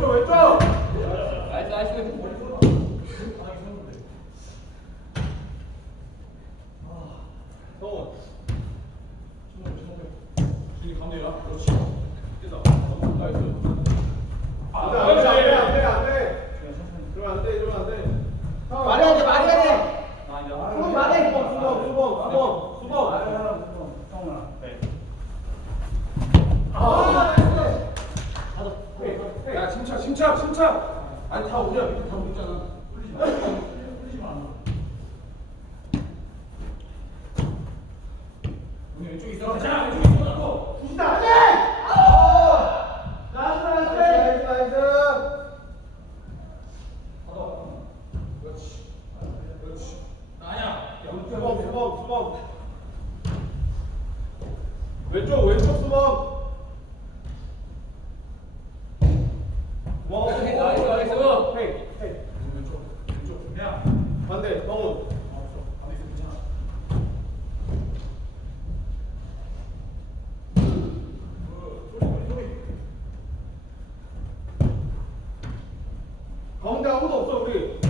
Muito, muito! Vai, vai, vai. 3번 왼쪽 왼쪽 수범 네, 나이스 나이스. 헤이 헤이. 왼쪽 왼쪽 준비야. 반대 너무 아, 가운데 아무도 없어 우리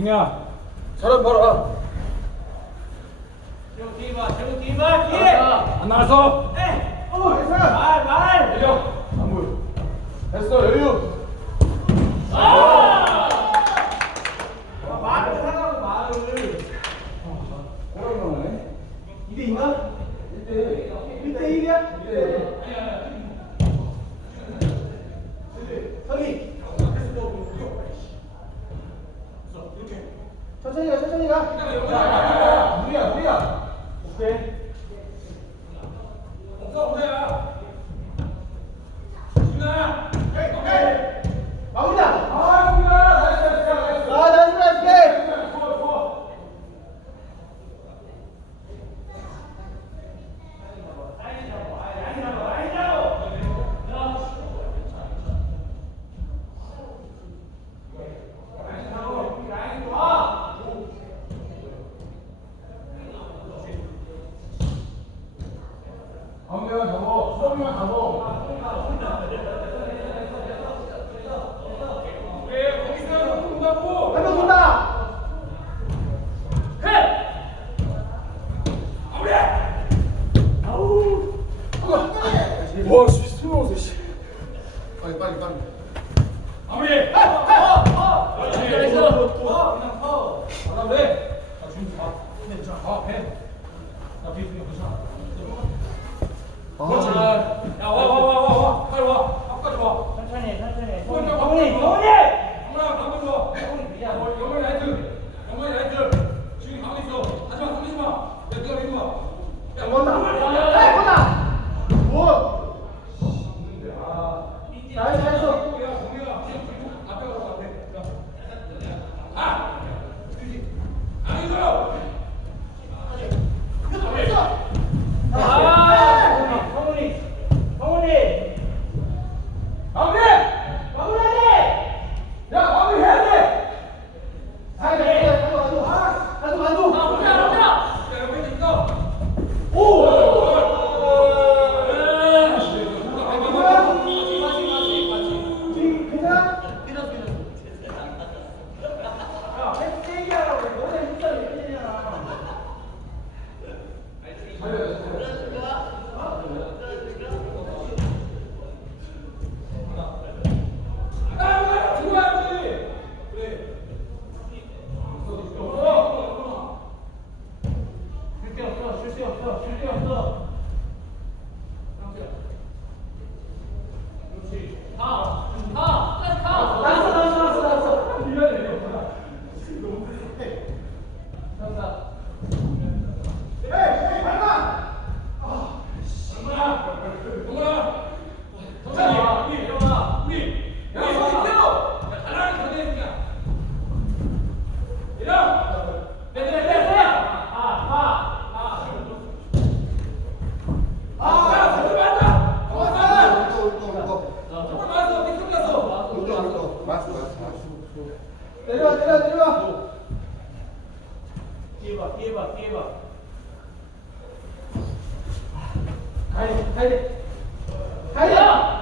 동야. 사람 봐라. 제목 뒤봐 제목 뒤봐 뒤에 안 나왔어 에 어우 말말. 내려. 안보 됐어 여유. 아! 천천히 가, 천천히 가. 네, 네, 네. 무리야, 무리야. 오케이. 와, 씨, 숨어서, 씨. 빨리, 빨리, 빨리. 가야 돼. 가야 돼. 가야